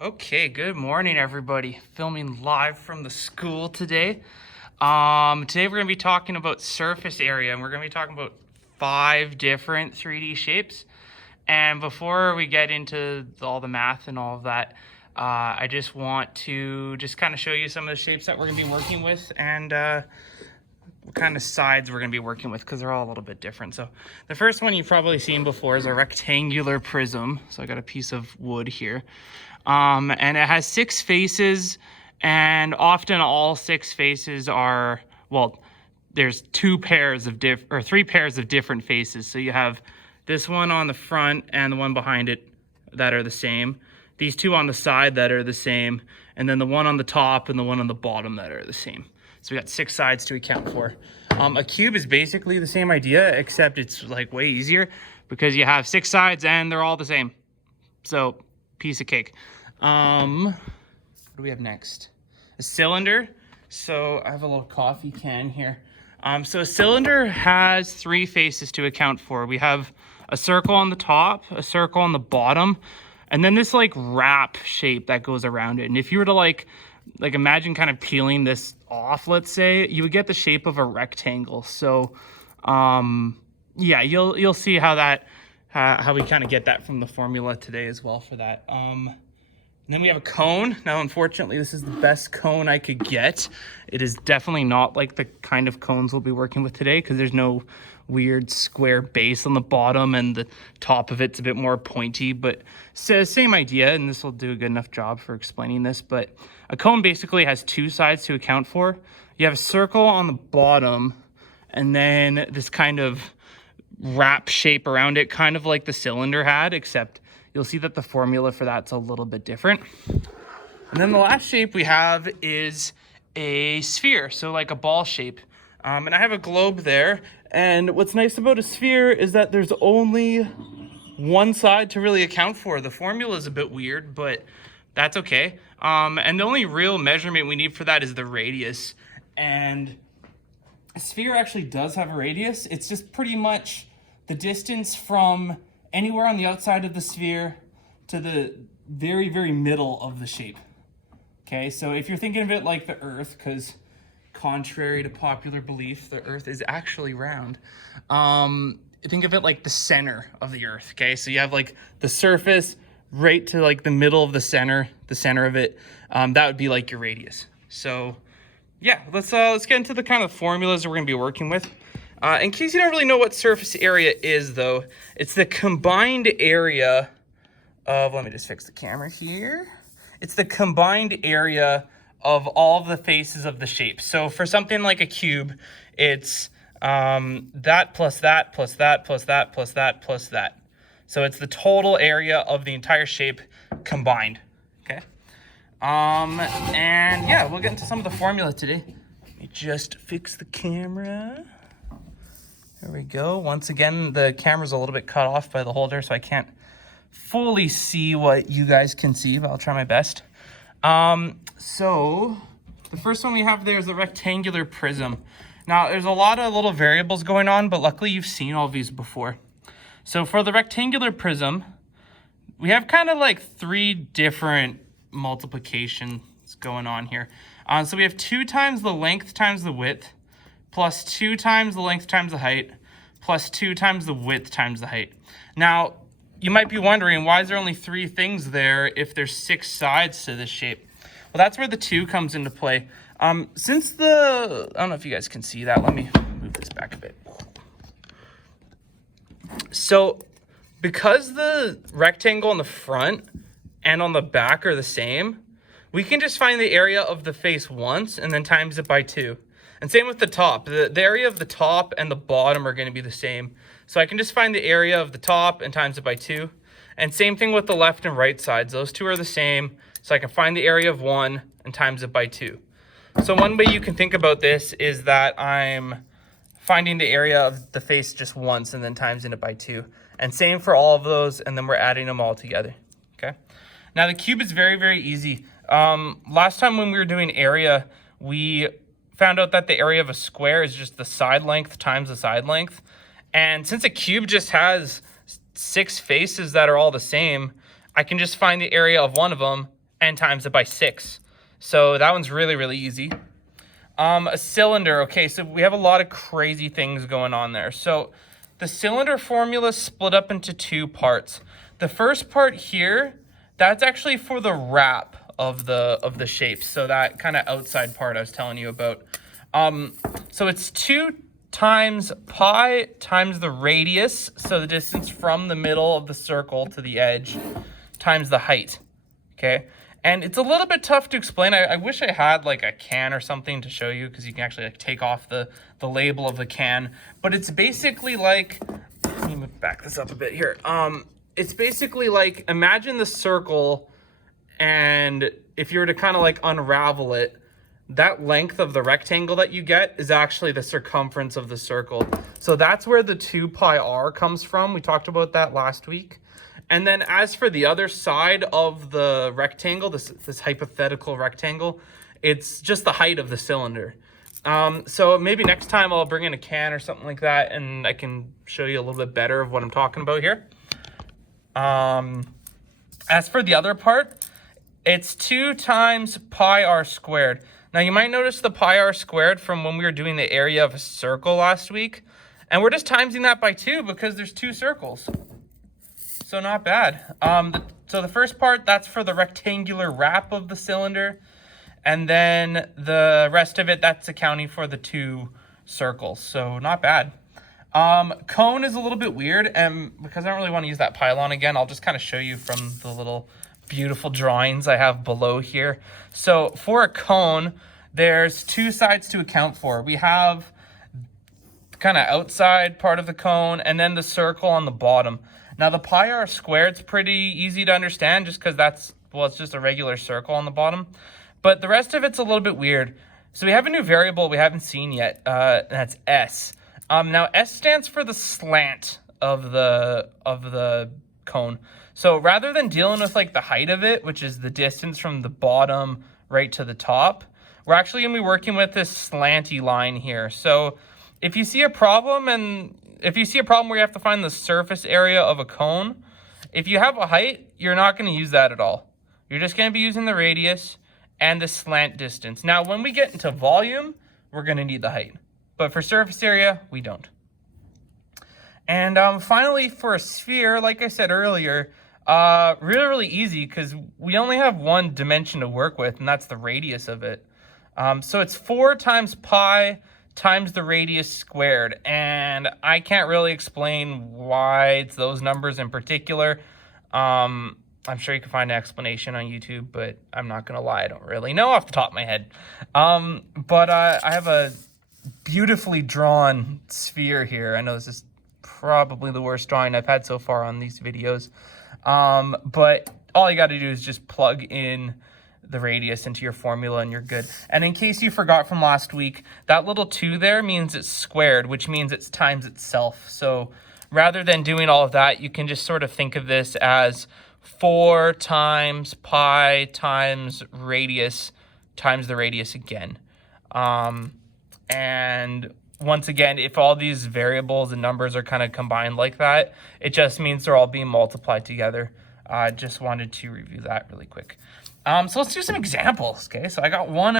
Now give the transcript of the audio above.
Okay, good morning, everybody. Filming live from the school today. Today we're going to be talking about surface area, and we're going to be talking about 5 different 3D shapes. And before we get into all the math and all of that, I just want to kind of show you some of the shapes that we're going to be working with and what kind of sides we're going to be working with, because they're all a little bit different. So the first one you've probably seen before is a rectangular prism. So I got a piece of wood here. And it has 6 faces, and often all 6 faces are, well, there's 3 pairs of different faces. So you have this one on the front and the one behind it that are the same. These 2 on the side that are the same, and then the one on the top and the one on the bottom that are the same. So we got 6 sides to account for. A cube is basically the same idea, except it's like way easier because you have 6 sides and they're all the same. So piece of cake. What do we have next? A cylinder. So I have a little coffee can here. So a cylinder has 3 faces to account for. We have a circle on the top, a circle on the bottom, and then this like wrap shape that goes around it. And if you were to like imagine kind of peeling this off, let's say, you would get the shape of a rectangle. So yeah, you'll see how we kind of get that from the formula today as well for that. And then we have a cone. Now, unfortunately, this is the best cone I could get. It is definitely not like the kind of cones we'll be working with today, because there's no weird square base on the bottom and the top of it's a bit more pointy, but same idea, and this will do a good enough job for explaining this. But a cone basically has 2 sides to account for. You have a circle on the bottom, and then this kind of wrap shape around it, kind of like the cylinder had, except you'll see that the formula for that's a little bit different. And then the last shape we have is a sphere, so like a ball shape. And I have a globe there. And what's nice about a sphere is that there's only one side to really account for. The formula is a bit weird, but that's okay. And the only real measurement we need for that is the radius. And a sphere actually does have a radius. It's just pretty much the distance from anywhere on the outside of the sphere to the very, very middle of the shape. Okay, so if you're thinking of it like the Earth, because contrary to popular belief, the Earth is actually round. Think of it like the center of the Earth. Okay, so you have like the surface right to like the middle of the center of it. That would be like your radius. So yeah, let's get into the kind of formulas we're going to be working with. In case you don't really know what surface area is, though, it's the combined area of, let me just fix the camera here. It's the combined area of all of the faces of the shape. So for something like a cube, it's that plus that plus that plus that plus that plus that. So it's the total area of the entire shape combined, okay? And yeah, we'll get into some of the formula today. Let me just fix the camera. There we go. Once again, the camera's a little bit cut off by the holder, so I can't fully see what you guys can see, but I'll try my best. So the first one we have there is the rectangular prism. Now, there's a lot of little variables going on, but luckily you've seen all of these before. So for the rectangular prism, we have kind of like 3 different multiplications going on here. So we have 2 times the length times the width, plus 2 times the length times the height, plus 2 times the width times the height. Now, you might be wondering, why is there only 3 things there if there's 6 sides to this shape? Well, that's where the 2 comes into play. I don't know if you guys can see that. Let me move this back a bit. So, because the rectangle on the front and on the back are the same, we can just find the area of the face once and then times it by 2. And same with the top. The area of the top and the bottom are going to be the same. So I can just find the area of the top and times it by 2. And same thing with the left and right sides. Those 2 are the same. So I can find the area of 1 and times it by 2. So one way you can think about this is that I'm finding the area of the face just once and then timesing it by 2. And same for all of those, and then we're adding them all together. Okay. Now the cube is very, very easy. Last time when we were doing area, we found out that the area of a square is just the side length times the side length. And since a cube just has 6 faces that are all the same, I can just find the area of one of them and times it by 6. So that one's really, really easy. A cylinder. Okay, so we have a lot of crazy things going on there. So the cylinder formula is split up into 2 parts. The first part here, that's actually for the wrap of the shapes. So that kind of outside part I was telling you about. So it's 2 times pi times the radius, so the distance from the middle of the circle to the edge, times the height. Okay, and it's a little bit tough to explain. I wish I had like a can or something to show you, because you can actually like take off the label of the can. But it's basically like, let me back this up a bit here. It's basically like, imagine the circle, and if you were to kind of like unravel it, that length of the rectangle that you get is actually the circumference of the circle. So that's where the 2 pi r comes from. We talked about that last week. And then as for the other side of the rectangle, this hypothetical rectangle, it's just the height of the cylinder. So maybe next time I'll bring in a can or something like that, and I can show you a little bit better of what I'm talking about here. As for the other part, it's 2 times pi r squared. Now you might notice the pi r squared from when we were doing the area of a circle last week. And we're just timesing that by 2 because there's 2 circles. So not bad. So the first part, that's for the rectangular wrap of the cylinder. And then the rest of it, that's accounting for the 2 circles. So not bad. Cone is a little bit weird. And because I don't really want to use that pylon again, I'll just kind of show you from the little beautiful drawings I have below here. So for a cone, there's 2 sides to account for. We have kind of outside part of the cone and then the circle on the bottom. Now the pi r squared's pretty easy to understand just because that's, well, it's just a regular circle on the bottom. But the rest of it's a little bit weird. So we have a new variable we haven't seen yet, and that's s. Now s stands for the slant of the cone. So rather than dealing with like the height of it, which is the distance from the bottom right to the top, we're actually going to be working with this slanty line here. So if you see a problem where you have to find the surface area of a cone, if you have a height, you're not going to use that at all. You're just going to be using the radius and the slant distance. Now, when we get into volume, we're going to need the height. But for surface area, we don't. And finally, for a sphere, like I said earlier, really, really easy because we only have 1 dimension to work with, and that's the radius of it. So it's 4 times pi times the radius squared. And I can't really explain why it's those numbers in particular. I'm sure you can find an explanation on YouTube, but I'm not going to lie, I don't really know off the top of my head. But I have a beautifully drawn sphere here. I know this is probably the worst drawing I've had so far on these videos. But all you got to do is just plug in the radius into your formula and you're good. And in case you forgot from last week, that little 2 there means it's squared, which means it's times itself. So rather than doing all of that, you can just sort of think of this as 4 times pi times radius times the radius again. And once again, if all these variables and numbers are kind of combined like that, it just means they're all being multiplied together. I just wanted to review that really quick. So let's do some examples, okay? So I got one